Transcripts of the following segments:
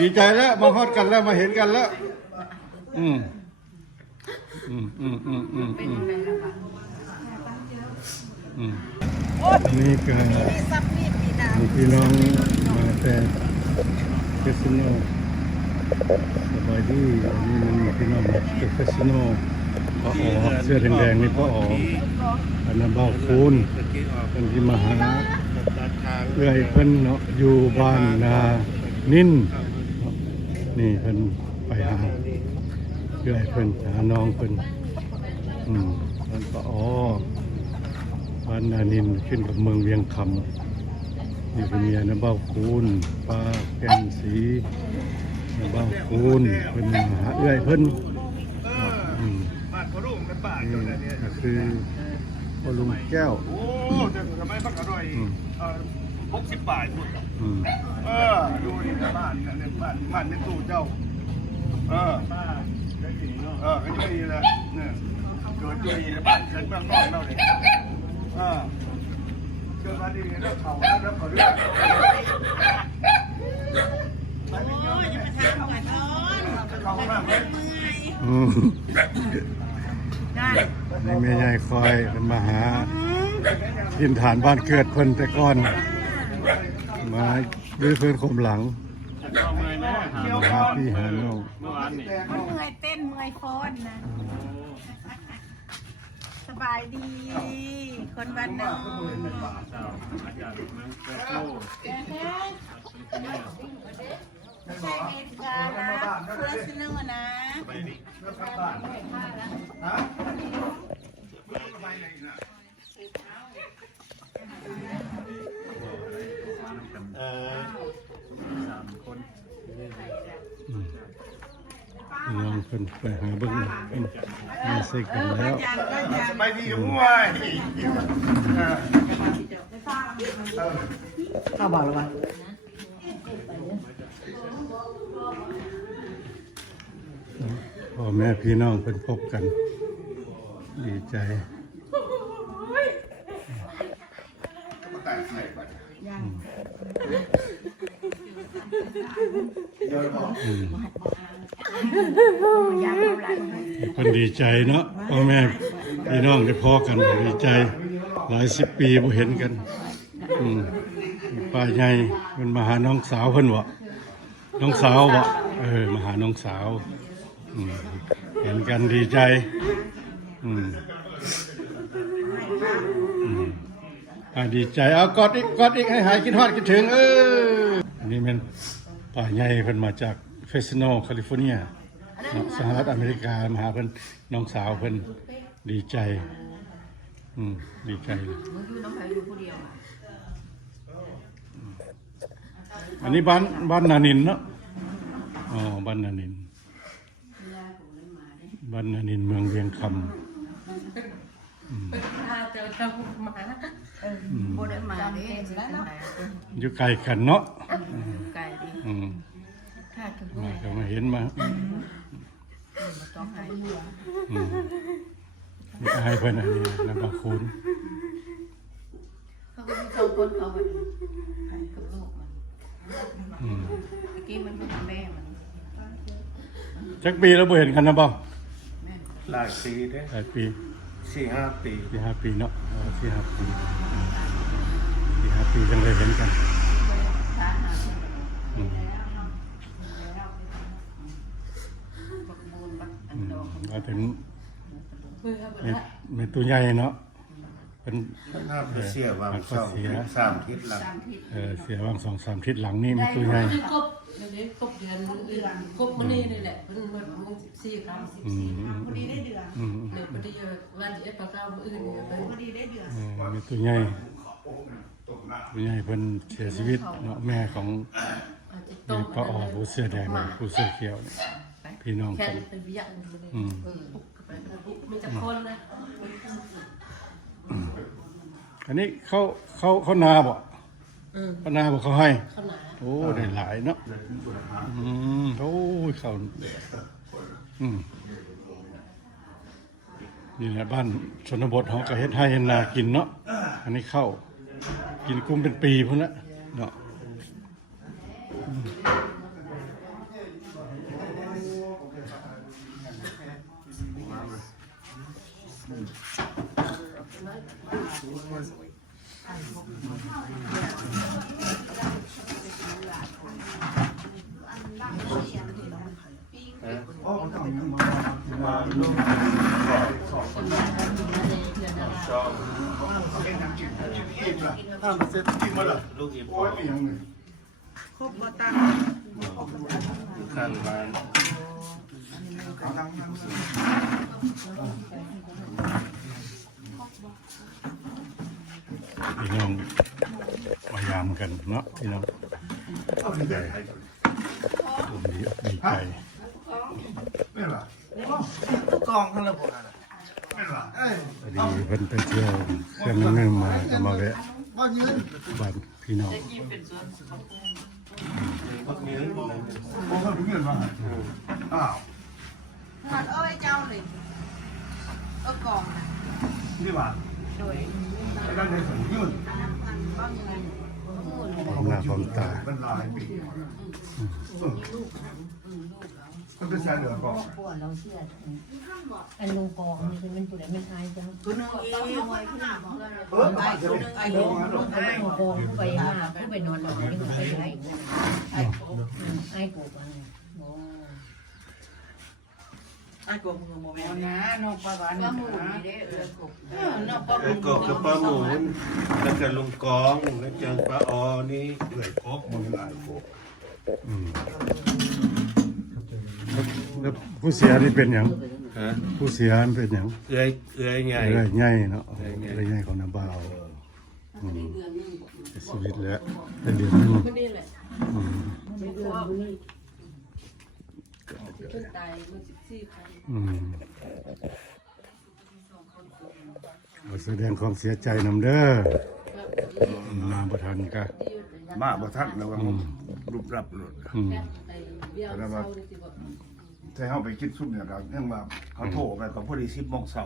ดีใจแล้วมาฮอดกันแล้วมาเห็นกันแล้วอืมอืมอืมอืมอืมอืมอืมนี่ก็มีพี่น้องมาแต่เคสิโนสบายดีอันนี้มันมีพี่น้องมาจากเคสิโนพ่ออ๋อเสื้อแดงๆนี่พ่ออ๋ออันนั้นเบาคูณเป็นที่มาหาเอื้อยเพิ่นเนาะอยู่บ้านนานินนี่เพิ่นไปหาเอื้อยเพิ่นหาน้องเพิ่นบ้านพ่ออ๋อบ้านนานินขึ้นกับเมืองเวียงคำนี่คือเมียน้ำเบ้าคูณป้าแก่นสีน้ำเบ้าคูณเพิ่นมาหาเอื้อยเพิ่นบ้านพ่อลุงกันบ้าน นี่ เนี่ย ก็คือพ่อลุงแก้ว โอ้แต่ทำไมพักอร่อย60 บาทคุณ ดูนี่บ้านเนี่ยบ้านเป็นตู้เจ้าก็ยังมีแหละเนี่ยเกิดอยู่ในบ้านเกิดเมืองนอกเราเลยเกิดมาดีเนี่ยเราเขาแล้วเขาเรื่องไปไม่เยอะจะไปทำกันนอนเขามากเลยนี่แม่ยายคอยเป็นมาหาทินฐานบ้านเกิดเพิ่นแต่ก่อนมาดื้อเพิ่นคมหลังหาพี่หาน้องเมื่อยเต้นเมื่อยฟ้อนนะสบายดีคนบ้านนอกใช่เมกานะเพื่อสนุกนะน้องเพิ่นไปหาเบิ่งเพิ่นมาใส่กันแล้วไปดีกับมวย ข้าวบอกแล้ววะพ่อแม่พี่น้องเพิ่นพบกันดีใจเพิ่นดีใจเนาะพ่อแม่พี่น้องได้พอกันดีใจหลาย10 ปีบ่เห็นกันป้าใหญ่เพิ่นมาหาน้องสาวเพิ่นบ่น้องสาวบ่มาหาน้องสาวเห็นกันดีใจดีใจเอากอดอีกให้หายคิดฮอดคิดถึงอันนี้มันป้าใหญ่เพิ่นมาจากเฟสโนแคลิฟอร์เนียสหรัฐอเมริกามาหาเพิ่นน้องสาวเพิ่นดีใจดีใจอันนี้บ้านนานินเนาะอ๋อบ้านนานินเมืองเวียงคำอยู่ไกลกันเนาะไก่ดีมาก็มาเห็นมานี่อายเพิ่นอันนี้น้ำบาคูนเขาเป็นสองคนเขาไปกับลูกมันกี้มันเป็นแม่มันจักปีแล้วบ่เห็นกันนะบ่หลายปีเด้หลายปี4-5 ปี4-5 ปีเนาะ4-5 ปี4-5 ปีจังเลยเห็นกันมาถึงเมตัวใหญ่เนาะเป็นเสียวาง3 ทิศหลังเสียวาง2-3 ทิศหลังนี่เมตัวใหญ่กบเดือนกบมันนี่นี่แหละมัน14 ครั้งพอดีได้เดือนเดี๋ยวพอดีวันที่ปลาข้าวอื่นพอดีได้เดือนเมตัวใหญ่เพิ่นเสียชีวิตเนาะแม่ของป้าอ๋อผู้เสื้อแดงผู้เสื้อเขียวพี่น้องกันมีจักคนนะอันนี้เขานาบ่เขานาบ่เขาให้โอ้ได้หลายเนาะโอ้ยเขานี่แหละบ้านชนบทเขาก็เฮ็ดให้เฮ็ดนากินเนาะอันนี้เข้ากินกุ้งเป็นปีพุ่นละเนาะ กินมาละลูกอีโอ้ยไม่ยังเลย ครบบ่ตั้ง ข้างบ้าน พี่น้องมายามกันเนาะพี่น้องผมดีใจ ไม่หรอก องทั้งระบบ ไม่หรอก พอดีเพิ่นไปเที่ยวเครื่องนึงมาก็มาแวะ ว่ายืน บ้านพี่น้อง พักเงี้ยโอ้เขาถึงเงินมาอ้าว มันเอ้ยเจ้าเลยกอง นี่หว่า โดย ไอ้ด้านในสมยืน บ้างเงิน พร้อมหน้าพร้อมตา เป็นลายปีมันเป็นแสนเหลือก่อน ปวดเราเชื่ออันลุงกองนี่คือมันตัวไหนมันอายจัง ตัวนึงอีไว้ขนาดบ่ ไอ้ตัวนึงไอ้ลง ลุงกองไปหาผู้ไปนอนหลับนี่มันไปไหนไอ้กูกันโอ้ ไอ้กบมือโมเมนต์นะนอกปลาหวานปลาหมูนี่เด้กบนอกปลาหมู ไอ้กบกับปลาหมูนแล้วก็ลุงกองแล้วเจอปลาออนี่ เอื่อยครบมันหลายครบ อืมแล้วผู้เสียนี่เป็นหยัง ฮะ ผู้เสียมันเป็นหยัง เอื้อยใหญ่ เอ้ยใหญ่เนาะเอ้ยใหญ่ของน้าบ่าวอืมเสียชีวิตแล้วเป็นเดือนหนึง ก็นี่แหละ อืม ไม่เอื้อมนี่ เพิ่นตายเมื่อ14ครั้ง อืมขอแสดงความเสียใจนำเด้อมาประทันกะ มาบ่ทันแล้วว่ารูปรับรถ อืม ไอ้เบี้ยเศร้านี่สิบ่ ถ้าเขาไปคิดสุดเนี่ยก็ยังว่าเขาโทรไปกับพอดี10 โมงเช้า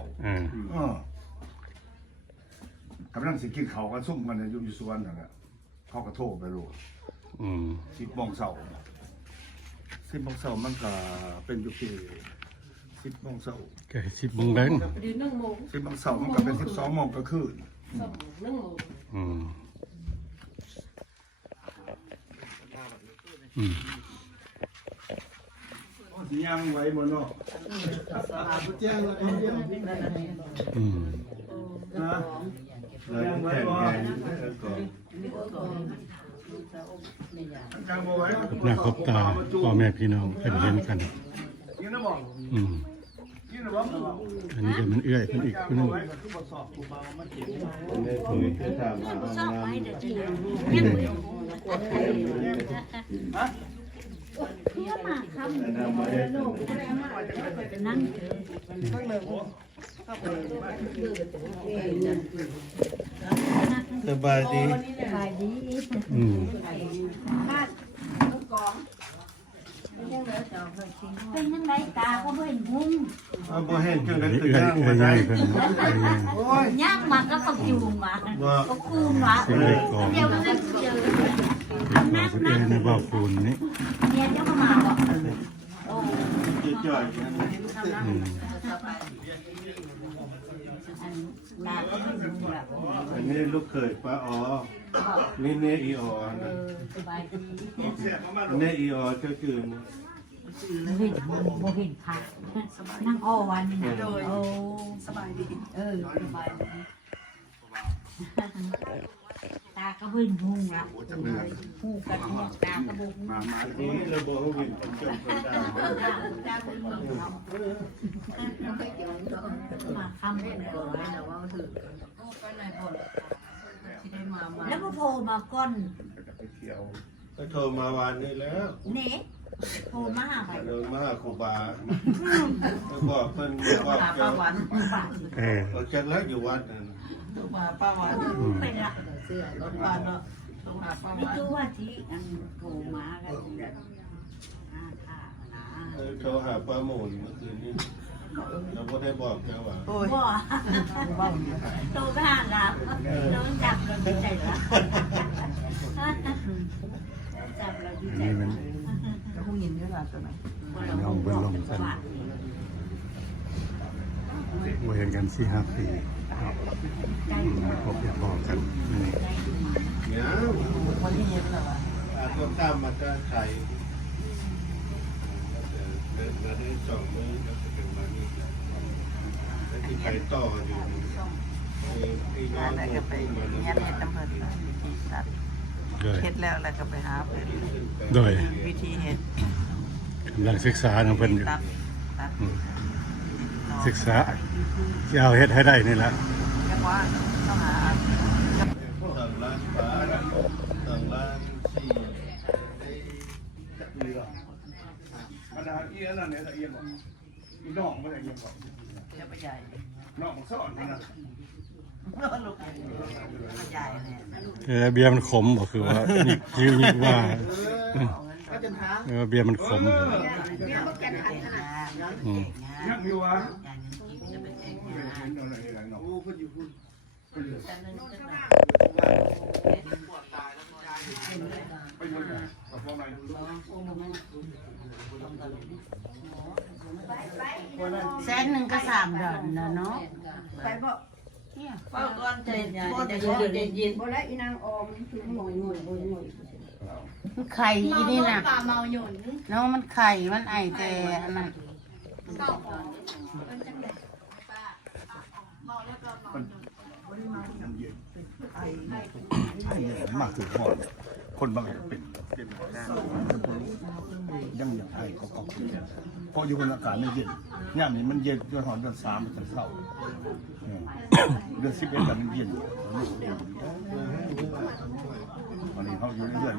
กำลังสิกินเขาวกันซุ่มกันอยู่สวนนั่นแหละเขาก็โทรไปรู้ อืม 10 โมงเช้า10 โมงเช้ามันก็เป็นอยู่ที่10 โมงเช้า แก่10 โมงแรง พอดี1 โมง 10 โมงเช้ามันก็เป็น12 โมงก็คืน 1 โมง อืมอืม ยังไว้บนเนาะ แจ้งแล้วคนเดียว อืม นะ แล้วแข่งงานแล้วก็ ยังบ่ไว้ ครบหน้าครบตาพ่อแม่พี่น้องเพิ่นเห็นกัน ยินนะบอก อืม ยินนะบอก อันนี้ก็มันเอื้อยเพิ่นอีกคนนึง ได้คุยจะถามหาห้องน้ำ นั่ง สบายดี ขายดี อืม เป็นยังไงตาก็เห็นหุ้ง เอาบ่เห็นจังได๋ อันนี้ คือ เอื้อย ย่าง เอื้ บ่ อยให ได้ ญ่เพิ่นเนาะเอื้อยใหญ่ ย่างมาก็ต้องจูงมาก็คูนมา เสียงเล็กก่อน เดี๋ยวมันจะเจอ บอกเอื้อยในบ่อปูนนี่ เนี่ยเจ้าก็มาบอกโอ้ จ่อย อืม ตาก็ไม่รู้แบบ ๆอันนี้ลูกเขยปลาออนี่เนี่ยอีออนะ สบายดี อันนี้อีออเจ้าจืน เห็นโมเห็นค่ะนั่งอ้อวันโอ้ สบายดี สบายดีตาก็เห็นหุ้งละหูกันเนี่ยตาก็บุก มา นี่เราบ่เห็นจมกันได้ มาคำเลยแล้วว่าถือ ไปไหนบ่ที่ได้มา แล้วก็โทรมาก้อน ไปเที่ยว ก็โทรมาวานนี้แล้ว เน็กโทรมาไป เดินมาหาครูบาแล้วบอกเพิ่นบอก ป้า เจ้า หวาน เออ เอาจักแล้วอยู่วัดนั่น ตัวป้าหวาน ไปละ เสื้อรถบ้านเนาะต้องหาป้าห นี่ วาน คือว่าที่อันโทรมากันค่ะนะ โทรหาป้าหมูนเมื่อคืนนี้เราก็ได้บอกเจ้าว่า โอ้ย บ่โทรไปหาเราโดนจับเราดีใจละจับเราดี อัน ใจ นี้มัน จะคงยินด้วยล่ะตัวไหน น้องเบิ่งลงกันบ่เห็นกัน4-5 ปีเนาะพบอยากบอกกันนี่ เนี่ย วันที่เย็นแล้วอ่ะ อาตัวข้ามมาจะไข่เดิน มาได้2 มื้อแล้วก็ถึงมานี่แล้วที่ไปต่ออยู่ไอ้น้อง แล้วก็ไปเฮ็ดน้ำเพิ่นที่สัตว์ โดย เฮ็ดแล้วก็ไปหาเพิ่น โดย วิธีเฮ็ด กำลังศึกษาของเพิ่นอยู่ ตัด ศึกษาที่เอาเฮ็ดให้ได้นี่แหละ จังว่าต้องหา ต่างร้านฟ้าต่างร้านที่ เรือมันหาเอียนั่นเนี่ยเอียนบอกอีน้องมันเอียนบอก เดี๋ยวไปใหญ่ น้องของสอนมันนะ ลูกใหญ่เนี่ย เบียร์มันขมบ่คือว่านี่คือว่า ก็จะท้า เบียร์มันขมอืม ยังอยู่วะ จะไปแจก โอ้คนอยู่คุณ ไปอยู่กับพ่อไหน 100,000ก็3 ดอนนะเนาะ ไปบอก เฝ้าก่อนใจเย็น บ่แล้วอีนางออมถึงหน่อยไข่อีนี่น่ะ ปลาเมาหย่น เนาะมันไข่มันไอแต่อันนั้น มากถึงพ่อคนบางอย่างเป็นยังอย่างไรเขาก็คุยเพราะอยู่บนอากาศไม่เย็นย่ามนี้มันเย็นเดือนหอนเดือน3มันจะเศร้าเดือน11มันเย็นตอนนี้เขาอยู่ในเดือน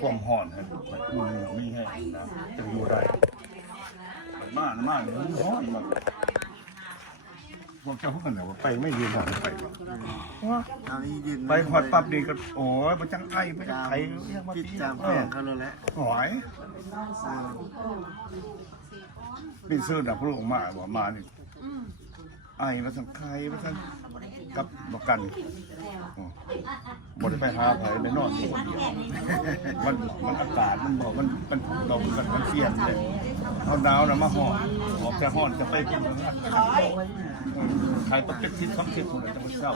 ความห่อนฮะอุ่นไม่แห้งนะจะอยู่ได้มากเลยร้อนมากพวกเจ้าพวกกันเนี่ยว่าไปไม่เย็นหรอกไปหรอก ทางนี้ยืน ไปพอดปั๊บนี่ก็โอ้ยมันจังไอ้ไม่จังไอ้ยังมา ติด ตี ตามแฟนเขาแล้วแหละ หอยนี่ซื้อดับลูกมาบอกมานี่ไอ้มาสังไข่มาสังกับบอกกันบนไปหาไผ่ไปนอนอยู่คนเดียวมันอากาศมันบอกมันเรามันเปลี่ยนเลยเอาหนาวนะมาห่อออกจากห่อนจะไปกินใครต้องคิด2 คิดคนจะมาเศร้า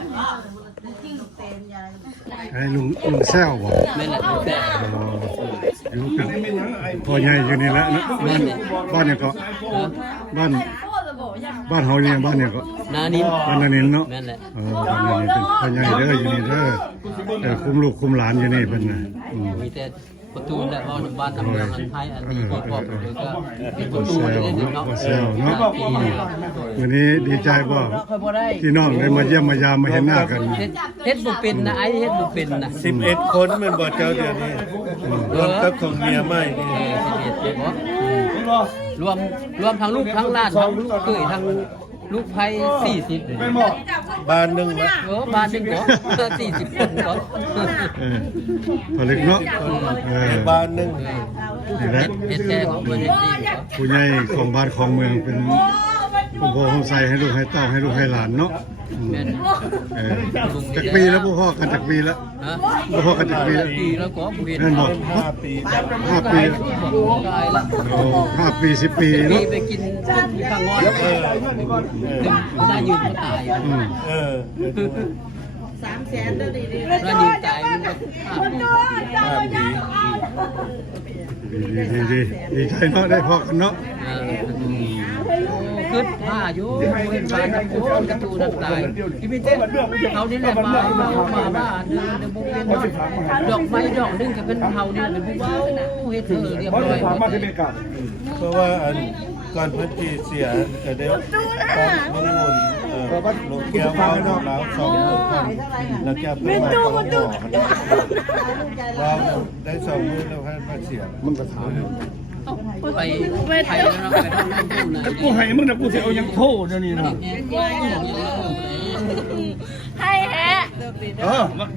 ไอ้ลุงแซวบ่ แม่นแหละแต่ อยู่เป็นพ่อใหญ่อยู่นี่แหละนะบ้านเนี่ยก็บ้านเฮาเนี่ยบ้านเนี่ยก็ นานิน บ้านนานินเนาะ แม่นแหละ บ้านนานินเป็นพ่อใหญ่เด้ออยู่นี่เด้อคุมลูกคุมหลานอยู่นี่เพิ่นน่ะ มีแต่ประตูและว่าบ้านทำเมืองอันไทยอันนี้ก็บอกเลยก็เป็นประตู แซ ได้ ว เลยเนาะ แซวเนาะวันนี้ดีใจบ่ที่น้องได้มาเยี่ยมมายามมาเห็นหน้ากัน เฮ็ดบ่เป็นนะไอ้เฮ็ดบ่เป็นนะ 11 คนมันบ่เจ้าเดี๋ยวนี้รวมกับของเมียใหม่นี่ รวมทั้งลูกทั้งหลานทั้งลูกเขยทั้งลูกไผ่40เลย บ้านหนึงนะ บ้านนึงก็40คนก็ พอเล็กเนาะ บ้านหนึง นี่แหละ เฮ็ดแท้ของเพิ่นเฮ็ดดีก็ ผู้ใหญ่ของบ้านของเมืองเป็นผู้พ่อผู้ใส่ให้ลูกให้เต้าให้ลูกให้หลานเนาะ แม่น จักปีแล้วผู้พ่อกันจักปีแล้ว ฮะ ผู้พ่อกันจักปีแล้ว ดีแล้วก็บ่เห็น นั่นบอก 5 ปี 5 ปี ตายแล้ว โอ้5 ปี 10 ปี มี เนาะ ไปกินข้างงอนได้ยืนก็ตาย เออ 300,000แล้วดี แล้วยืนตายมันก็ 5 ปี ดีใจเนาะได้พ่อกันเนาะ ขึ้นผ้าอยู่เห็นบ้านโอ้กระตูน้ำตายที่มีเต้เขานี่แหละมาบ้านเดินบุกเวียนดอกไม้ดอกนึงก็เป็นเฮานี่เป็นผู้เว้าเฮ็ดเธอเรียบร้อย เพราะว่าอันก่อนเพิ่นสิเสียก็ได้ก็นิมนต์ลงแก้วมาเนาะแล้ว2 มื้อกันแล้วแก้วเพิ่นมาก็ว่าได้2 มื้อแล้วให้เสียมันก็ถาม ไปไทยแล้วเนาะไปทำบุญนะ กูให้มึงนะกูจะเอายังโทษเดี๋ยวนี้นะ ให้แฮะ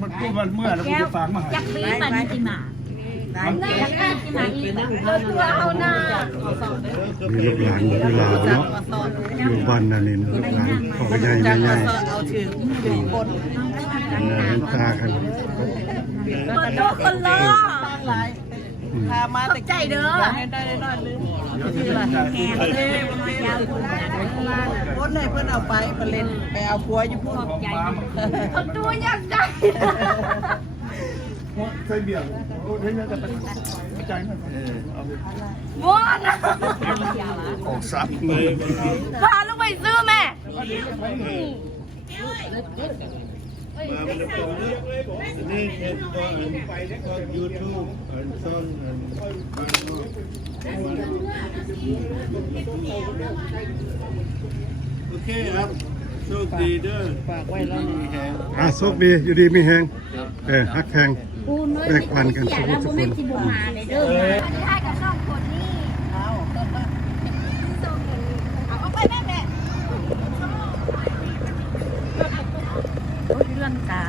มันกูมันเมื่อแล้วกูจะฟังมาให้ จักปีปันสิมาจักปีสิมาอีกตัวเอาหน้า มีลูกหลานอยู่ลาวเนาะอยู่บ้านนานินลูกหลานพ่อใหญ่แม่ใหญ่ เอาถึงคน เห็นตากัน โตคนล้อ พามาแต่ ใจเด้อ ได้นอนลืมชื่ออะไรคนไหนเพื่อนเอาไปเล่นไปเอาผัวอยู่พุ่น คนตัวอยากใจ ใส่เบี่ยงใช้เงินกันไปจ่ายเงินออกซับ ไป พาลูกไปซื้อแม่ มาเป็นคนนี่เห็นก็ยูทูบอันซ่อนอันโอเคครับโชคดีเด้อฝากไว้แล้วมีแฮง โชคดีอยู่ดีมีแหงฮักแหงแบ่งปันกันทุกคน มาเลยเด้อให้กับสองคนนี่เอาไปแม่เรื่องตา